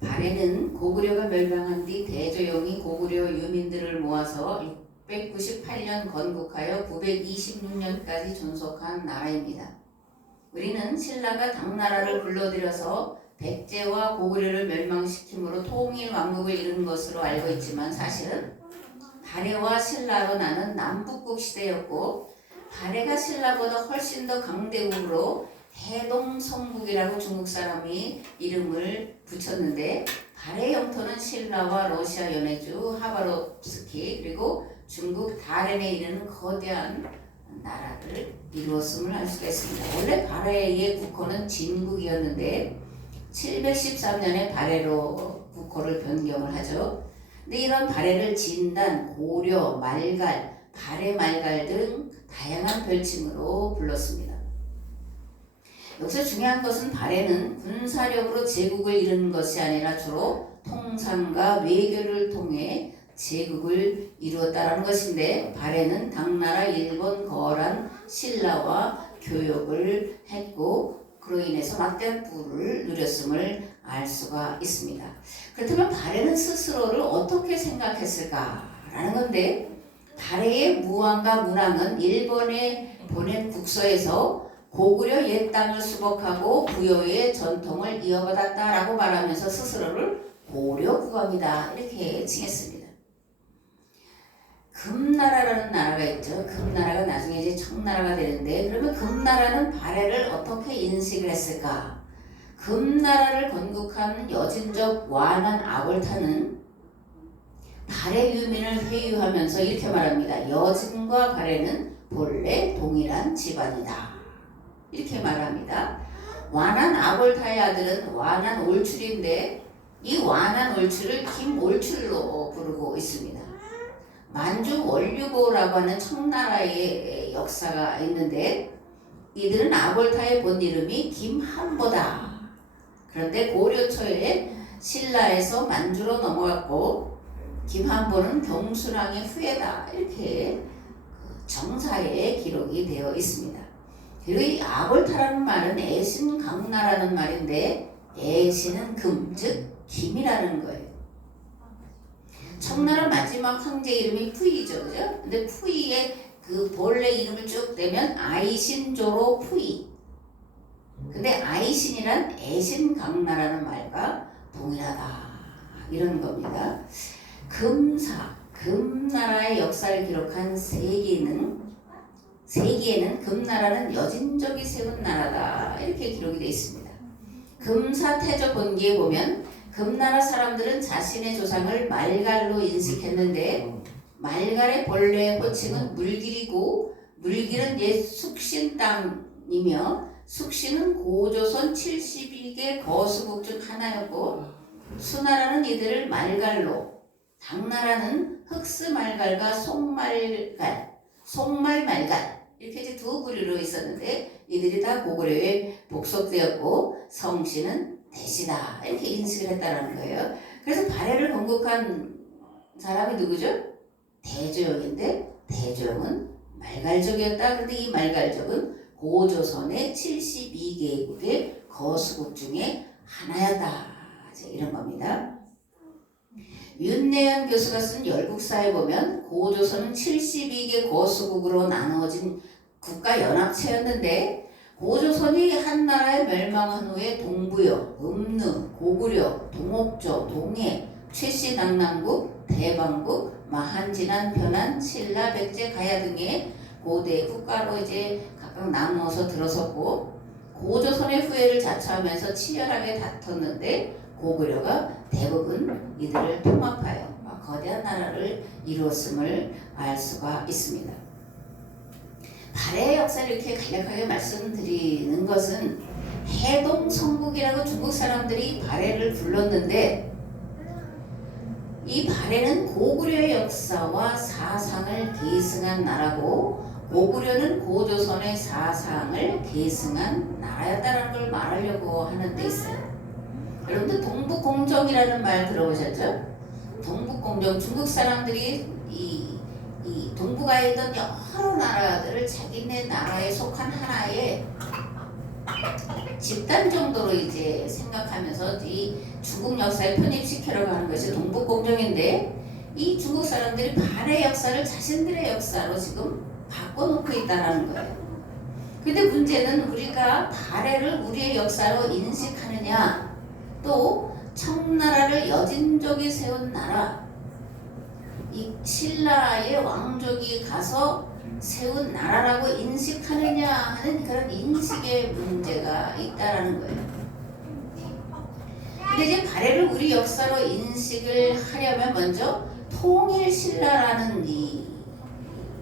발해는 고구려가 멸망한 뒤 대조영이 고구려 유민들을 모아서 698년 건국하여 926년까지 존속한 나라입니다. 우리는 신라가 당나라를 불러들여서 백제와 고구려를 멸망시킴으로 통일 왕국을 이룬 것으로 알고 있지만 사실은 발해와 신라로 나는 남북국 시대였고, 발해가 신라보다 훨씬 더 강대국으로 해동성국이라고 중국 사람이 이름을 붙였는데, 발해 영토는 신라와 러시아 연해주 하바롭스키 그리고 중국 다롄에 이르는 거대한 나라를 이루었음을 알 수가 있습니다. 원래 발해의 국호는 진국이었는데 713년에 발해로 국호를 변경을 하죠. 근데 이런 발해를 진단, 고려, 말갈, 발해 말갈 등 다양한 별칭으로 불렀습니다. 여기서 중요한 것은 발해는 군사력으로 제국을 이루는 것이 아니라 주로 통상과 외교를 통해 제국을 이루었다는 것인데, 발해는 당나라, 일본, 거란, 신라와 교역을 했고 그로 인해서 막대한 부를 누렸음을 알 수가 있습니다. 그렇다면 발해는 스스로를 어떻게 생각했을까라는 건데, 발해의 무왕과 문왕은 일본에 보낸 국서에서 고구려 옛 땅을 수복하고 부여의 전통을 이어받았다라고 말하면서 스스로를 고려국왕이다 이렇게 칭했습니다. 금나라라는 나라가 있죠. 금나라가 나중에 이제 청나라가 되는데, 그러면 금나라는 발해를 어떻게 인식을 했을까? 금나라를 건국한 여진족 완한 아골타는 발해 유민을 회유하면서 이렇게 말합니다. 여진과 발해는 본래 동일한 집안이다. 이렇게 말합니다. 완한 아골타의 아들은 완한 올출인데, 이 완한 올출을 김올출로 부르고 있습니다. 만주 원류고라고 하는 청나라의 역사가 있는데, 이들은 아골타의 본 이름이 김한보다. 그런데 고려 초에 신라에서 만주로 넘어갔고, 김한보는 경순왕의 후예다 이렇게 정사에 기록이 되어 있습니다. 그리고 이 아골타라는 말은 애신강나라는 말인데, 애신은 금, 즉 김이라는 거예요. 청나라 마지막 황제 이름이 푸이죠, 그죠? 근데 푸이의 그 본래 이름을 쭉 대면 아이신조로 푸이. 근데 아이신이란 애신강나라는 말과 동일하다 이런 겁니다. 금나라의 역사를 기록한 세기에는 금나라는 여진족이 세운 나라다 이렇게 기록이 되어 있습니다. 금사태조 본기에 보면 금나라 사람들은 자신의 조상을 말갈로 인식했는데, 말갈의 본래 호칭은 물길이고, 물길은 옛 숙신 땅이며 숙신은 고조선 72개 거수국 중 하나였고, 수나라는 이들을 말갈로, 당나라는 흑스말갈과 송말말갈 이렇게 이제 두 부류로 있었는데, 이들이 다 고구려에 복속되었고 성씨는 대시다 이렇게 인식을 했다는 거예요. 그래서 발해를 건국한 사람이 누구죠? 대조영인데, 대조영은 말갈족이었다. 그런데 이 말갈족은 고조선의 72개국의 거수국 중에 하나였다. 이런 겁니다. 윤내연 교수가 쓴 열국사에 보면 고조선은 72개 거수국으로 나누어진 국가연합체였는데, 고조선이 한나라에 멸망한 후에 동부여, 음느, 고구려, 동옥조, 동해, 최씨 낙랑국, 대방국, 마한진안, 변한, 신라, 백제, 가야 등의 고대 국가로 이제 각각 나누어서 들어섰고, 고조선의 후예를 자처하면서 치열하게 다퉜는데, 고구려가 대부분 이들을 통합하여 거대한 나라를 이루었음을 알 수가 있습니다. 발해의 역사를 이렇게 간략하게 말씀드리는 것은, 해동성국이라고 중국 사람들이 발해를 불렀는데, 이 발해는 고구려의 역사와 사상을 계승한 나라고, 고구려는 고조선의 사상을 계승한 나라였다는 걸 말하려고 하는 데 있어요. 여러분들 동북공정이라는 말 들어보셨죠? 동북공정, 중국 사람들이 이 동북아에 있던 여러 나라들을 자기네 나라에 속한 하나의 집단 정도로 이제 생각하면서 이 중국 역사에 편입시키려고 하는 것이 동북공정인데 이 중국 사람들이 발해 역사를 자신들의 역사로 지금 바꿔놓고 있다는 거예요. 근데 문제는 우리가 발해를 우리의 역사로 인식하느냐, 또 청나라를 여진족이 세운 나라, 이 신라의 왕족이 가서 세운 나라라고 인식하느냐 하는 그런 인식의 문제가 있다라는 거예요. 근데 이제 발해를 우리 역사로 인식을 하려면 먼저 통일 신라라는 이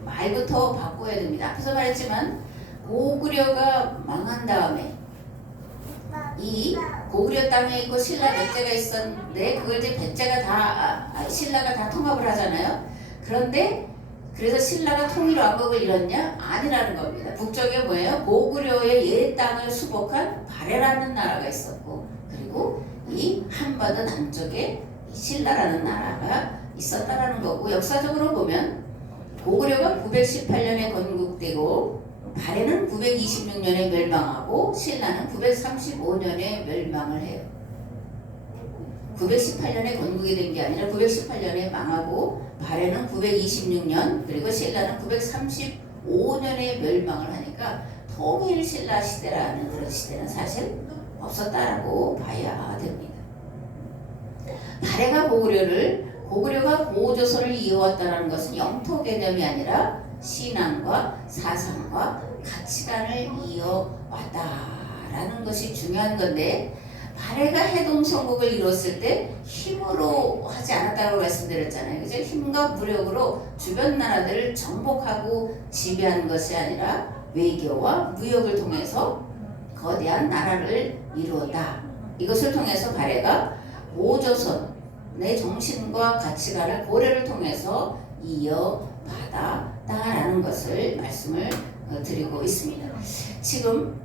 말부터 바꿔야 됩니다. 앞에서 말했지만 고구려가 망한 다음에 이 고구려 땅에 있고 신라 백제가 있었는데 그걸 이제 백제가 다 신라가 다 통합을 하잖아요. 그런데 그래서 신라가 통일왕국을 이뤘냐? 아니라는 겁니다. 북쪽에 뭐예요? 고구려의 옛 땅을 수복한 발해라는 나라가 있었고, 그리고 이 한반도 남쪽에 신라라는 나라가 있었다라는 거고, 역사적으로 보면 고구려가 918년에 건국되고 발해는 926년에 멸망하고 신라는 935년에 멸망을 해요. 918년에 건국이 된 게 아니라 918년에 망하고 발해는 926년 그리고 신라는 935년에 멸망을 하니까 통일 신라 시대라는 그런 시대는 사실 없었다라고 봐야 됩니다. 발해가 고구려가 고조선을 이어왔다는 것은 영토 개념이 아니라 신앙과 사상과 가치관을 이어왔다라는 것이 중요한 건데, 발해가 해동성국을 이뤘을 때 힘으로 하지 않았다고 말씀드렸잖아요. 그죠? 힘과 무력으로 주변 나라들을 정복하고 지배한 것이 아니라 외교와 무역을 통해서 거대한 나라를 이루었다. 이것을 통해서 발해가 고조선의 정신과 가치관을 고려를 통해서 이어받았다라는 것을 말씀을 드리고 있습니다. 지금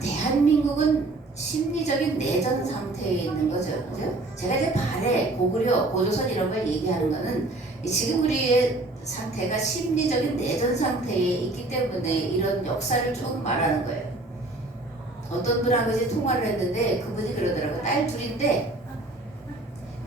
대한민국은 심리적인 내전 상태에 있는 거죠. 그죠? 제가 이제 발해, 고구려, 고조선 이런 걸 얘기하는 거는 지금 우리의 상태가 심리적인 내전 상태에 있기 때문에 이런 역사를 조금 말하는 거예요. 어떤 분하고 이제 통화를 했는데 그분이 그러더라고요. 딸 둘인데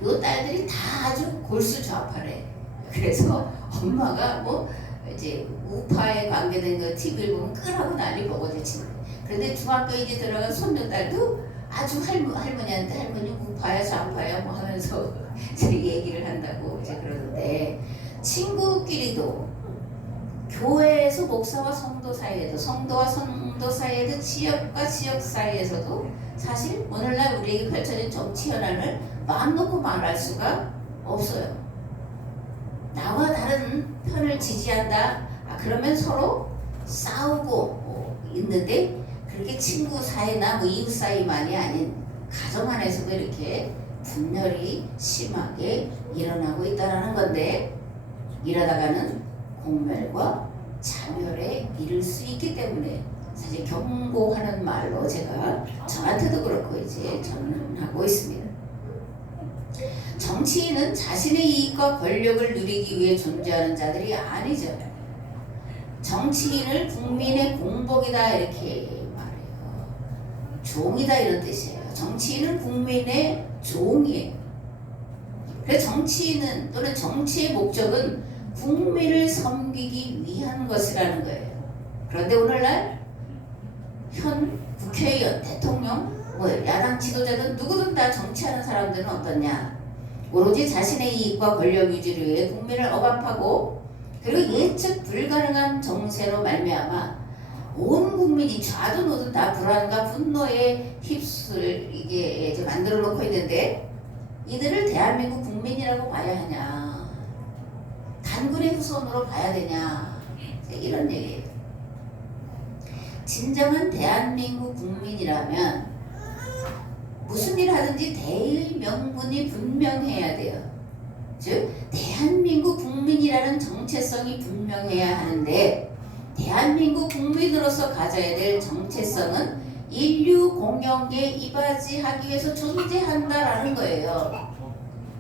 이 딸들이 다 아주 골수좌파래. 그래서 엄마가 뭐 이제 우파에 관계된 거 TV를 보면 끄라고 난리 먹어대치는 거예요. 그런데 중학교 이제 들어간 손녀딸도 아주 할머니한테 할머니 우파야 좌파야 뭐 하면서 얘기를 한다고 이제 그러는데, 친구끼리도 교회에서 목사와 성도 사이에도, 성도와 성도 사이에도, 지역과 지역 사이에서도 사실 오늘날 우리에게 펼쳐진 정치 현안을 마음 놓고 말할 수가 없어요. 나와 다른 편을 지지한다. 그러면 서로 싸우고 있는데, 그렇게 친구 사이나 뭐 이웃 사이만이 아닌 가정 안에서도 이렇게 분열이 심하게 일어나고 있다는 건데, 이러다가는 공멸과 차별에 이를 수 있기 때문에 사실 경고하는 말로 제가 저한테도 그렇고 이제 전하고 있습니다. 정치인은 자신의 이익과 권력을 누리기 위해 존재하는 자들이 아니죠. 정치인을 국민의 공복이다 이렇게 말해요. 종이다 이런 뜻이에요. 정치인은 국민의 종이에요. 그래서 정치인은 또는 정치의 목적은 국민을 섬기기 위한 것이라는 거예요. 그런데 오늘날 현 국회의원, 대통령, 뭐 야당 지도자든 누구든 다 정치하는 사람들은 어떠냐? 오로지 자신의 이익과 권력 유지를 위해 국민을 억압하고, 그리고 예측 불가능한 정세로 말미암아 온 국민이 좌든 우든 다 불안과 분노에 휩쓸 이게 이제 만들어 놓고 있는데, 이들을 대한민국 국민이라고 봐야 하냐? 단군의 후손으로 봐야 되냐? 이런 얘기예요. 진정한 대한민국 국민이라면 무슨 일 하든지 대의 명분이 분명해야 돼요. 즉 대한민국 국민이라는 정체성이 분명해야 하는데, 대한민국 국민으로서 가져야 될 정체성은 인류 공영에 이바지하기 위해서 존재한다라는 거예요.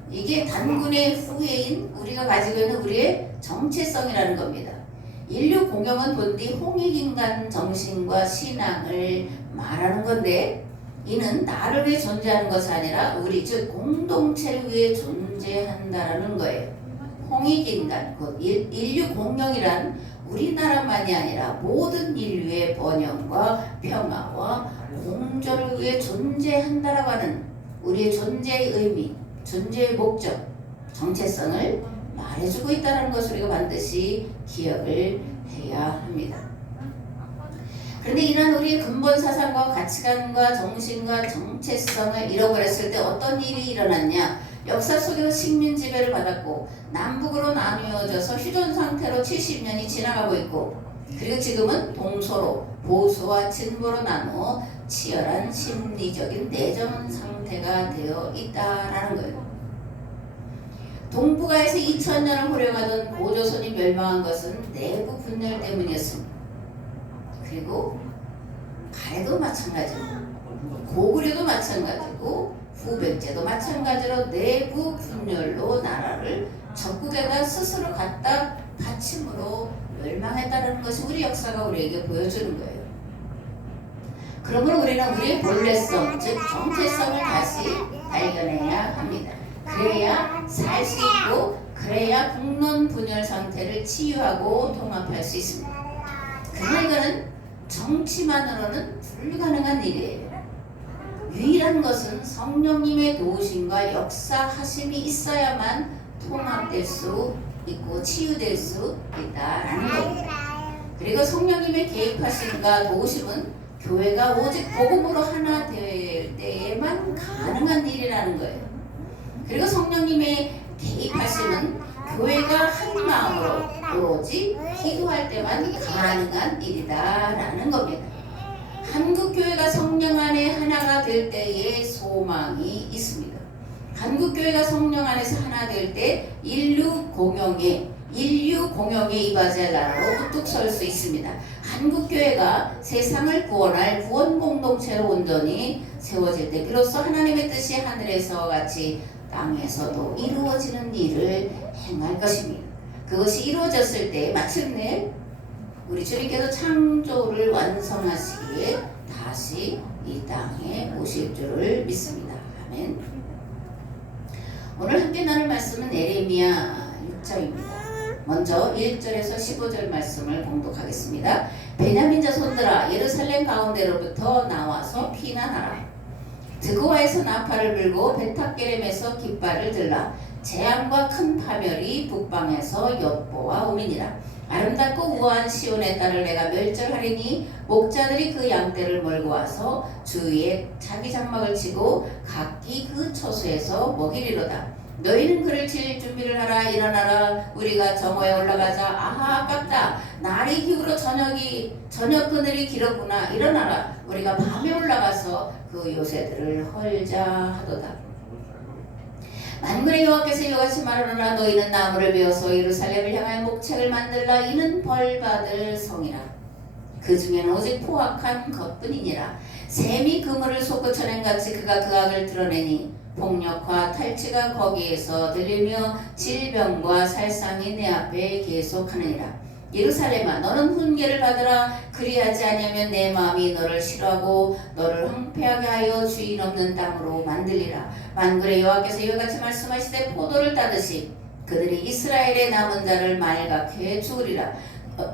이게 단군의 후예인 우리가 가지고 있는 우리의 정체성이라는 겁니다. 인류 공영은 본디 홍익인간 정신과 신앙을 말하는 건데 이는 나를 위해 존재하는 것이 아니라 우리 즉 공동체를 위해 존재한다라는 거예요. 홍익인간, 곧 인류 공영이란 우리나라만이 아니라 모든 인류의 번영과 평화와 공존을 위해 존재한다라고 하는 우리의 존재의 의미, 존재의 목적, 정체성을 말해주고 있다는 것을 우리가 반드시 기억을 해야 합니다. 그런데 이러한 우리의 근본 사상과 가치관과 정신과 정체성을 잃어버렸을 때 어떤 일이 일어났냐? 역사 속에서 식민 지배를 받았고 남북으로 나뉘어져서 휴전 상태로 70년이 지나가고 있고 그리고 지금은 동서로 보수와 진보로 나누어 치열한 심리적인 내전 상태가 되어 있다라는 거예요. 동북아에서 2000년을 호령하던 고조선이 멸망한 것은 내부 분열 때문이었습니다. 그리고 가래도 마찬가지고 고구려도 마찬가지고 후백제도 마찬가지로 내부 분열로 나라를 적국에다 스스로 갖다 바침으로 멸망했다는 것이 우리 역사가 우리에게 보여주는 거예요. 그러므로 우리는 우리의 본래성, 즉 정체성을 다시 발견해야 합니다. 그래야 살 수 있고 그래야 국론 분열 상태를 치유하고 통합할 수 있습니다. 그러나 이거는 정치만으로는 불가능한 일이에요. 유일한 것은 성령님의 도우심과 역사하심이 있어야만 통합될 수 있고 치유될 수 있다라는 겁니다. 그리고 성령님의 개입하심과 도우심은 교회가 오직 복음으로 하나 될 때에만 가능한 일이라는 거예요. 그리고 성령님의 개입하심은 교회가 한 마음으로 오로지 기도할 때만 가능한 일이다라는 겁니다. 한국 교회가 성령 안에 하나가 될 때에 소망이 있습니다. 한국 교회가 성령 안에서 하나 될 때 인류 공영에 이바지할 나라로 우뚝 설 수 있습니다. 한국 교회가 세상을 구원할 구원 공동체로 온전히 세워질 때 비로소 하나님의 뜻이 하늘에서 같이 땅에서도 이루어지는 일을 행할 것입니다. 그것이 이루어졌을 때 마침내 우리 주님께서 창조를 완성하시기에 다시 이 땅에 오실 줄을 믿습니다. 아멘. 오늘 함께 나눌 말씀은 에레미야 6장입니다. 먼저 1절에서 15절 말씀을 봉독하겠습니다. 베냐민 자손들아 예루살렘 가운데로부터 나와서 피난하라. 드고아에서 나팔을 불고 베탁게렘에서 깃발을 들라. 재앙과 큰 파멸이 북방에서 엿보아 오미니라. 아름답고 우아한 시온의 딸을 내가 멸절하리니 목자들이 그 양떼를 몰고 와서 주위에 자기 장막을 치고 각기 그 처소에서 먹이리로다. 너희는 그를 칠 준비를 하라. 일어나라. 우리가 정오에 올라가자. 아하 아깝다. 날이 기울어 저녁 그늘이 길었구나. 일어나라. 우리가 밤에 올라가서 그 요새들을 헐자 하도다. 만군의 여호와께서 이같이 말하노라. 너희는 나무를 베어서 예루살렘을 향하여 목책을 만들라. 이는 벌받을 성이라. 그 중에는 오직 포악한 것뿐이니라. 샘이 그물을 솟구쳐낸같이 그가 그 악을 드러내니 폭력과 탈취가 거기에서 들리며 질병과 살상이 내 앞에 계속하느니라. 예루살렘아 너는 훈계를 받으라. 그리하지 아니하면 내 마음이 너를 싫어하고 너를 황폐하게 하여 주인 없는 땅으로 만들리라. 만군의 여호와께서 이와같이 말씀하시되 포도를 따듯이 그들이 이스라엘의 남은 자를 말갛게 죽으리라.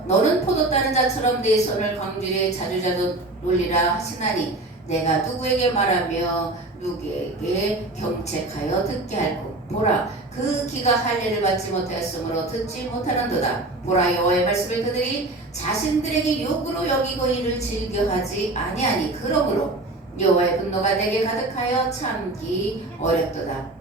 너는 포도 따는 자처럼 네 손을 광주리에 자주자주 놀리라 하시나니 내가 누구에게 말하며 누구에게 경책하여 듣게 할꼬. 보라 그 귀가 할례를 받지 못하였으므로 듣지 못하는도다. 보라 여호와의 말씀을 그들이 자신들에게 욕으로 여기고 이를 즐겨하지 아니하니 그러므로 여호와의 분노가 내게 가득하여 참기 어렵도다.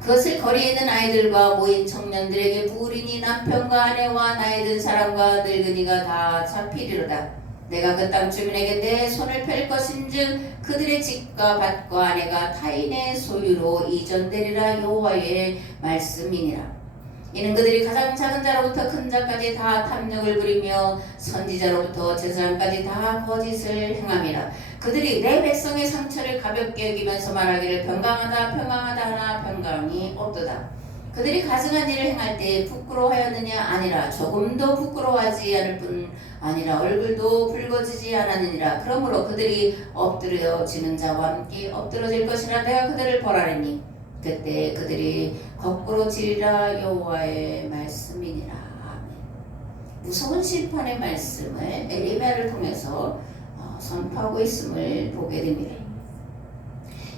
그것을 거리에 있는 아이들과 모인 청년들에게 부으리니 남편과 아내와 나이 든 사람과 늙은이가 다 잡히리로다. 내가 그 땅 주민에게 내 손을 펼 것인즉 그들의 집과 밭과 아내가 타인의 소유로 이전되리라. 여호와의 말씀이니라. 이는 그들이 가장 작은 자로부터 큰 자까지 다 탐욕을 부리며 선지자로부터 제사장까지 다 거짓을 행함이라. 그들이 내 백성의 상처를 가볍게 여기면서 말하기를 평강하다 평강하다 하나 평강이 없도다. 그들이 가증한 일을 행할 때 부끄러워하였느냐 아니라 조금도 부끄러워하지 않을 뿐 아니라 얼굴도 붉어지지 않았느니라. 그러므로 그들이 엎드려지는 자와 함께 엎드러질 것이라. 내가 그들을 벌하리니 그때 그들이 거꾸로 지리라. 여호와의 말씀이니라. 아멘. 무서운 심판의 말씀을 에레미야를 통해서 선포하고 있음을 보게 됩니다.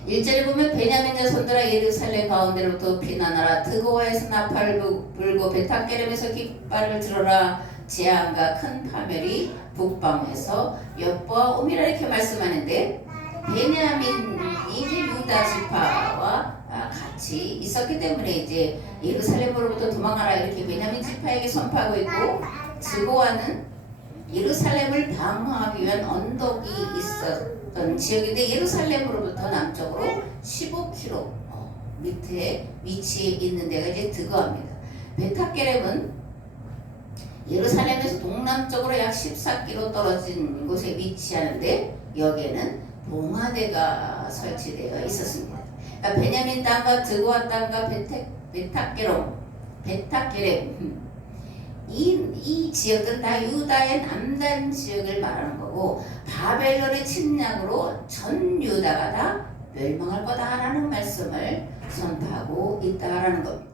1절에 보면 베냐민 자손들아 예루살렘 가운데로부터 피난하라. 드고아에서 나팔을 불고 베타게렘에서 깃발을 들어라. 재앙과 큰 파멸이 북방에서 엿보아오미라. 이렇게 말씀하는데 베냐민이 이제 유다 지파와 같이 있었기 때문에 이제 예루살렘으로부터 도망하라 이렇게 베냐민 지파에게 선포하고 있고, 드고아는 예루살렘을 방어하기 위한 언덕이 있었던 지역인데 예루살렘으로부터 남쪽으로 15km 밑에 위치해 있는 데가 이제 드고아입니다. 베타게렘은 예루살렘에서 동남쪽으로 약 14km 떨어진 곳에 위치하는데 여기에는 봉화대가 설치되어 있었습니다. 그러니까 베냐민 땅과 드고아 땅과 베타게렘 이 지역은 다 유다의 남단 지역을 말하는 거고, 바벨론의 침략으로 전 유다가 다 멸망할 거다라는 말씀을 선포하고 있다라는 겁니다.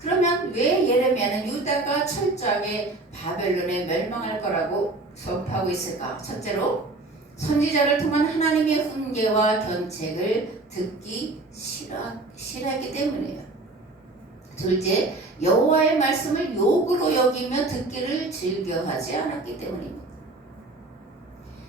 그러면 왜 예레미야는 유다가 철저하게 바벨론에 멸망할 거라고 선포하고 있을까? 첫째로 선지자를 통한 하나님의 훈계와 견책을 듣기 싫어하기 때문이에요. 둘째, 여호와의 말씀을 욕으로 여기며 듣기를 즐겨하지 않았기 때문입니다.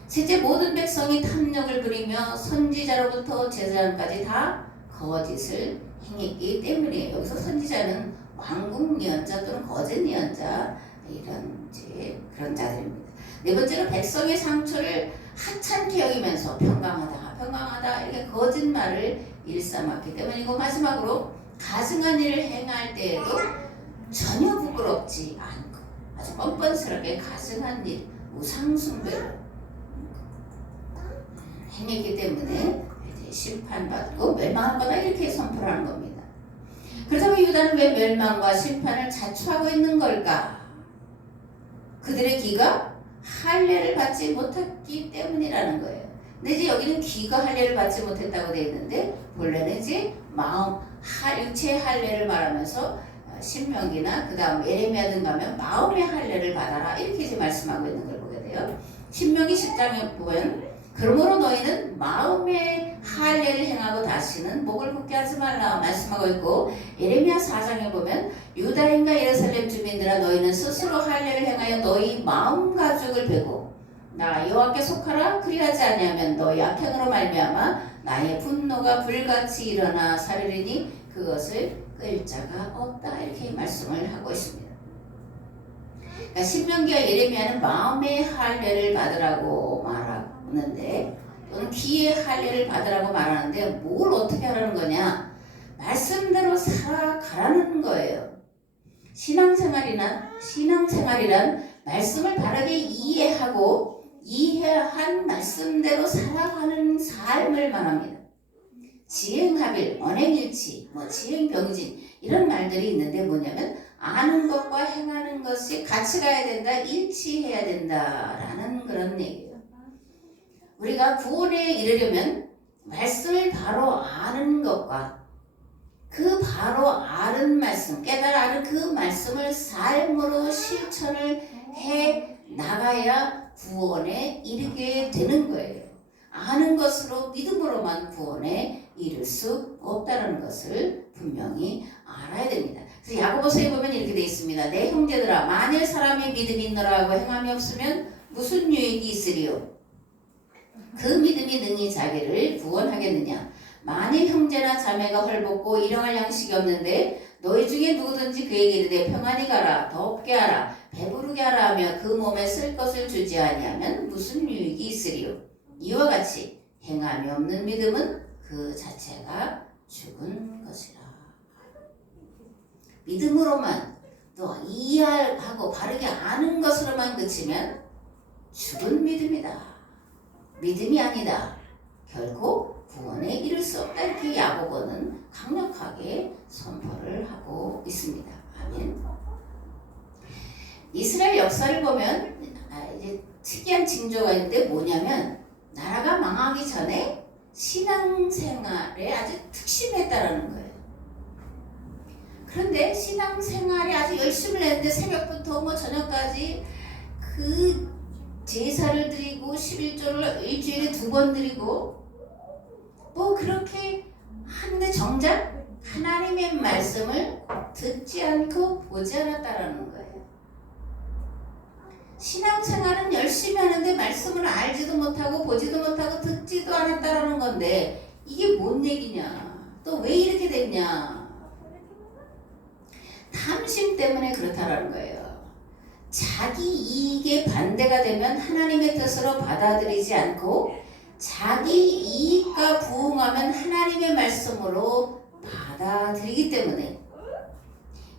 셋째, 모든 백성이 탐욕을 부리며 선지자로부터 제사장까지 다 거짓을 행했기 때문이에요. 여기서 선지자는 왕궁 예언자 또는 거짓 예언자 이런 그런 자들입니다. 네 번째로 백성의 상처를 하찮게 여기면서 평강하다 이렇게 거짓말을 일삼았기 때문이고, 마지막으로 가증한 일을 행할 때에도 전혀 부끄럽지 않고 아주 뻔뻔스럽게 가증한 일, 우상숭배를 행했기 때문에 이제 심판받고 멸망할 거다 이렇게 선포를 하는 겁니다. 그렇다면 유다는 왜 멸망과 심판을 자초하고 있는 걸까? 그들의 귀가 할례를 받지 못했기 때문이라는 거예요. 근데 이제 여기는 귀가 할례를 받지 못했다고 되어 있는데 본래는 이제 육체의 할례를 말하면서 신명기나 그 다음 예레미야 등 가면 마음의 할례를 받아라 이렇게 이제 말씀하고 있는 걸 보게 돼요. 신명기 10장에 보면 그러므로 너희는 마음의 할례를 행하고 다시는 목을 굳게 하지 말라 말씀하고 있고, 예레미야 4장에 보면 유다인과 예루살렘 주민들아 너희는 스스로 할례를 행하여 너희 마음 가죽을 베고 나 여호와께 속하라. 그리하지 아니하면 너희 악행으로 말미암아 나의 분노가 불같이 일어나 사르리니 그것을 끌 자가 없다 이렇게 말씀을 하고 있습니다. 그러니까 신명기와 예레미야는 마음의 할례를 받으라고 말하는데 또는 귀의 할례를 받으라고 말하는데 뭘 어떻게 하라는 거냐? 말씀대로 살아가라는 거예요. 신앙생활이란 말씀을 바르게 이해한 말씀대로 살아가는 삶을 말합니다. 지행합일, 언행일치, 지행병진 이런 말들이 있는데 뭐냐면 아는 것과 행하는 것이 같이 가야 된다, 일치해야 된다라는 그런 얘기예요. 우리가 구원에 이르려면 말씀을 바로 아는 것과 그 바로 아는 말씀, 깨달아 아는 그 말씀을 삶으로 실천을 해 나가야 구원에 이르게 되는 거예요. 아는 것으로 믿음으로만 구원에 이를 수 없다는 것을 분명히 알아야 됩니다. 그래서 야고보서에 보면 이렇게 되어 있습니다. 내 형제들아 만일 사람이 믿음이 있노라 하고 행함이 없으면 무슨 유익이 있으리요? 그 믿음이 능히 자기를 구원하겠느냐? 만일 형제나 자매가 헐벗고 일용할 양식이 없는데 너희 중에 누구든지 그에게 이르되 평안히 가라, 덥게 하라, 배부르게 하라 하며 그 몸에 쓸 것을 주지 아니하면 무슨 유익이 있으리요? 이와 같이 행함이 없는 믿음은 그 자체가 죽은 것이라. 믿음으로만 또 이해하고 바르게 아는 것으로만 그치면 죽은 믿음이다. 믿음이 아니다. 결코 구원에 이를 수 없다. 이렇게 야고보는 강력하게 선포를 하고 있습니다. 아멘. 이스라엘 역사를 보면 이제 특이한 징조가 있는데 뭐냐면 나라가 망하기 전에 신앙생활에 아주 특심했다라는 거예요. 그런데 신앙생활에 아주 열심을 냈는데 새벽부터 뭐 저녁까지 그 제사를 드리고 11조를 일주일에 2번 드리고 뭐 그렇게 하는데 정작 하나님의 말씀을 듣지 않고 보지 않았다라는 거예요. 신앙생활은 열심히 하는데 말씀을 알지도 못하고 보지도 못하고 듣지도 않았다라는 건데 이게 뭔 얘기냐? 또 왜 이렇게 됐냐? 탐심 때문에 그렇다라는 거예요. 자기 이익에 반대가 되면 하나님의 뜻으로 받아들이지 않고 자기 이익과 부응하면 하나님의 말씀으로 받아들이기 때문에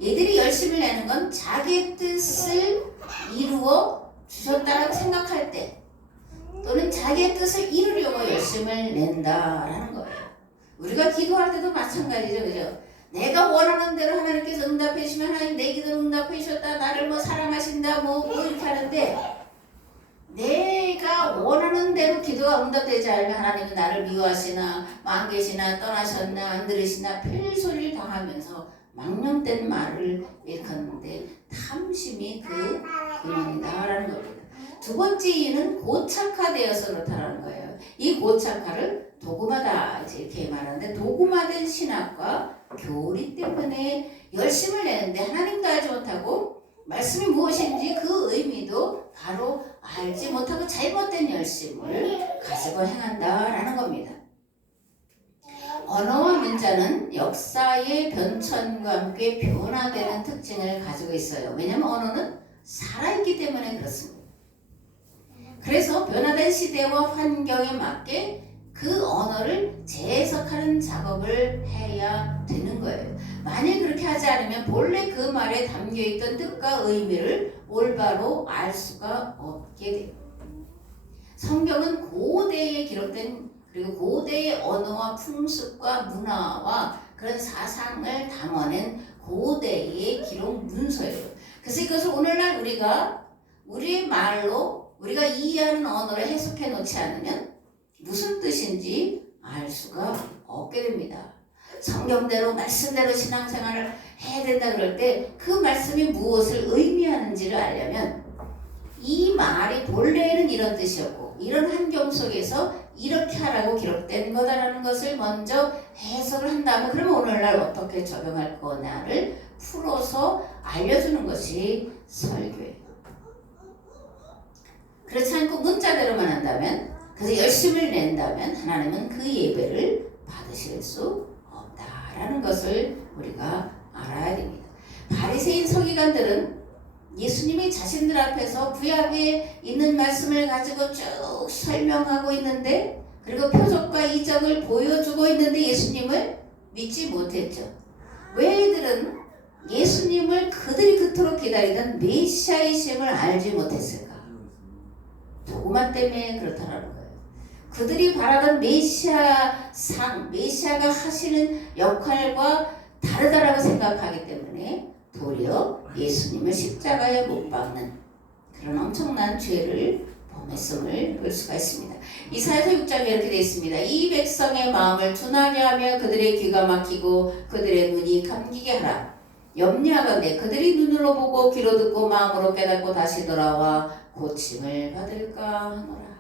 얘들이 열심을 내는 건 자기의 뜻을 이루어 주셨다라고 생각할 때 또는 자기의 뜻을 이루려고 열심을 낸다라는 거예요. 우리가 기도할 때도 마찬가지죠. 그죠? 내가 원하는 대로 하나님께서 응답해 주시면 하나님 내 기도를 응답해 주셨다. 나를 뭐 사랑하신다. 뭐 이렇게 하는데 내가 원하는 대로 기도가 응답되지 않으면 하나님은 나를 미워하시나 안 계시나 떠나셨나 안 들으시나 별소리를 다 하면서 망령된 말을 일컫는데 탐심이 그 근원이다라는 겁니다. 두 번째 이유는 고착화되어서 그렇다는 거예요. 이 고착화를 도구마다 이렇게 말하는데 도구마된 신학과 교리 때문에 열심을 내는데 하나님도 알지 못하고 말씀이 무엇인지 그 의미도 바로 알지 못하고 잘못된 열심을 가지고 행한다라는 겁니다. 언어와 문자는 역사의 변천과 함께 변화되는 특징을 가지고 있어요. 왜냐하면 언어는 살아있기 때문에 그렇습니다. 그래서 변화된 시대와 환경에 맞게 그 언어를 재해석하는 작업을 해야 되는 거예요. 만일 그렇게 하지 않으면 본래 그 말에 담겨있던 뜻과 의미를 올바로 알 수가 없게 돼요. 성경은 고대에 기록된 그리고 고대의 언어와 풍습과 문화와 그런 사상을 담아낸 고대의 기록 문서예요. 그래서 이것을 오늘날 우리가 우리의 말로 우리가 이해하는 언어로 해석해 놓지 않으면 무슨 뜻인지 알 수가 없게 됩니다. 성경대로 말씀대로 신앙생활을 해야 된다 그럴 때 그 말씀이 무엇을 의미하는지를 알려면 이 말이 본래에는 이런 뜻이었고 이런 환경 속에서 이렇게 하라고 기록된 거다라는 것을 먼저 해석을 한다면 그러면 오늘날 어떻게 적용할 거냐를 풀어서 알려주는 것이 설교예요. 그렇지 않고 문자대로만 한다면 그래서 열심을 낸다면 하나님은 그 예배를 받으실 수 없다라는 것을 우리가 알아야 됩니다. 바리새인 서기관들은 예수님이 자신들 앞에서 구약에 있는 말씀을 가지고 쭉 설명하고 있는데 그리고 표적과 이적을 보여주고 있는데 예수님을 믿지 못했죠. 왜 이들은 예수님을 그들이 그토록 기다리던 메시아이심을 알지 못했을까? 도구마 때문에 그렇다라는 거예요. 그들이 바라던 메시아가 하시는 역할과 다르다라고 생각하기 때문에 도리어 예수님을 십자가에 못 박는 그런 엄청난 죄를 범했음을 볼 수가 있습니다. 이사야서 6장에 이렇게 되어 있습니다. 이 백성의 마음을 둔하게 하며 그들의 귀가 막히고 그들의 눈이 감기게 하라. 염려하건대 그들이 눈으로 보고 귀로 듣고 마음으로 깨닫고 다시 돌아와 고침을 받을까 하노라.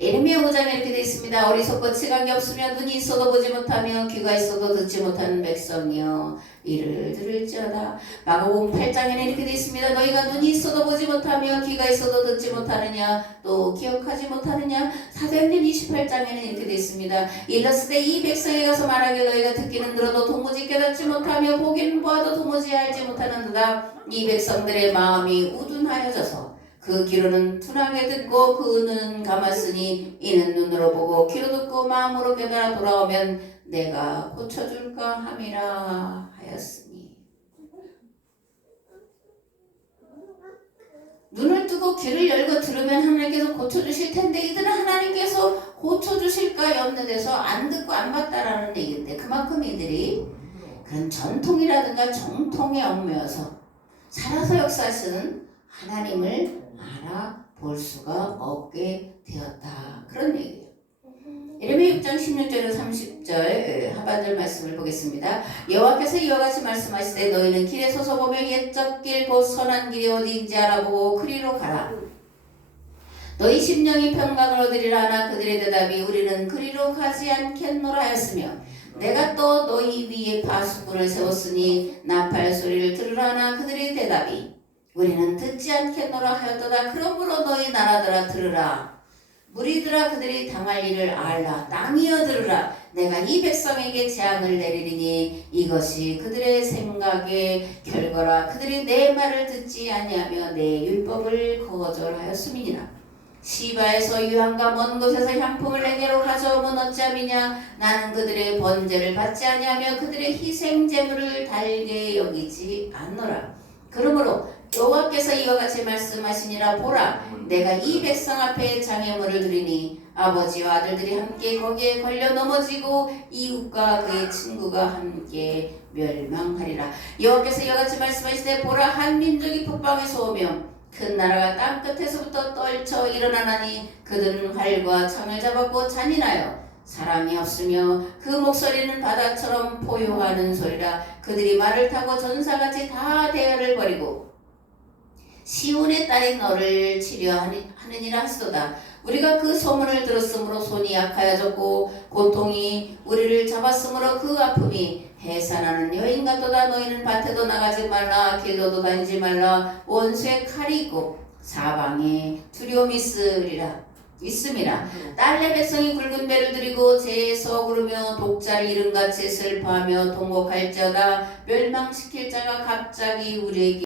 예레미야 5장에 이렇게 되어 있습니다. 어리석고 지각이 없으며 눈이 있어도 보지 못하며 귀가 있어도 듣지 못하는 백성이여 이를 들을지어다. 마가복음 8장에는 이렇게 되어 있습니다. 너희가 눈이 있어도 보지 못하며 귀가 있어도 듣지 못하느냐 또 기억하지 못하느냐. 사도행전 28장에는 이렇게 되어 있습니다. 일러스되 이 백성에 가서 말하길 너희가 듣기는 들어도 도무지 깨닫지 못하며 보기는 보아도 도무지 알지 못하는도다. 이 백성들의 마음이 우둔하여져서 그 귀로는 둔하게 듣고 그 눈은 감았으니 이는 눈으로 보고 귀로 듣고 마음으로 깨달아 돌아오면 내가 고쳐줄까 함이라 하였으니. 눈을 뜨고 귀를 열고 들으면 하나님께서 고쳐주실 텐데 이들은 하나님께서 고쳐주실까 염려돼서 안 듣고 안 봤다라는 얘기인데 그만큼 이들이 그런 전통이라든가 정통에 얽매여서 살아서 역사하시는 하나님을 알아볼 수가 없게 되었다. 그런 얘기예요. 예레미야 6장 16절에서 30절 하반절 말씀을 보겠습니다. 여호와께서 이와 같이 말씀하시되 너희는 길에 서서 보며 옛적 길 곧 선한 길이 어디인지 알아보고 그리로 가라. 너희 심령이 평강을 얻으리라 하나 그들의 대답이 우리는 그리로 가지 않겠노라 하였으며 내가 또 너희 위에 파수꾼을 세웠으니 나팔 소리를 들으라 하나 그들의 대답이 우리는 듣지 않겠노라 하였도다. 그러므로 너희 나라들아 들으라. 무리들아 그들이 당할 일을 알라. 땅이여 들으라. 내가 이 백성에게 재앙을 내리리니 이것이 그들의 생각의 결과라. 그들이 내 말을 듣지 아니하며 내 율법을 거절하였음이니라. 시바에서 유황과 먼 곳에서 향품을 내게로 가져오면 어찌함이냐. 나는 그들의 번제를 받지 아니하며 그들의 희생 제물을 달게 여기지 않노라. 그러므로 여호와께서 이와 같이 말씀하시니라. 보라 내가 이 백성 앞에 장애물을 드리니 아버지와 아들들이 함께 거기에 걸려 넘어지고 이웃과 그의 친구가 함께 멸망하리라. 여호와께서 이와 같이 말씀하시되 보라 한 민족이 북방에서 오며 큰 나라가 땅끝에서부터 떨쳐 일어나나니 그들은 활과 창을 잡았고 잔인하여 사람이 없으며 그 목소리는 바다처럼 포효하는 소리라. 그들이 말을 타고 전사같이 다 대열을 버리고 시온의 딸이 너를 치려하느니라 하시도다. 우리가 그 소문을 들었으므로 손이 약하여졌고 고통이 우리를 잡았으므로 그 아픔이 해산하는 여인 같도다. 너희는 밭에도 나가지 말라 길로도 다니지 말라. 원수의 칼이 있고 사방에 두려움이 있음이라. 딸내 백성이 굵은 배를 들이고 재에서 구르며 독자를 잃은같이 슬퍼하며 통곡할지어다. 멸망시킬 자가 갑자기 우리에게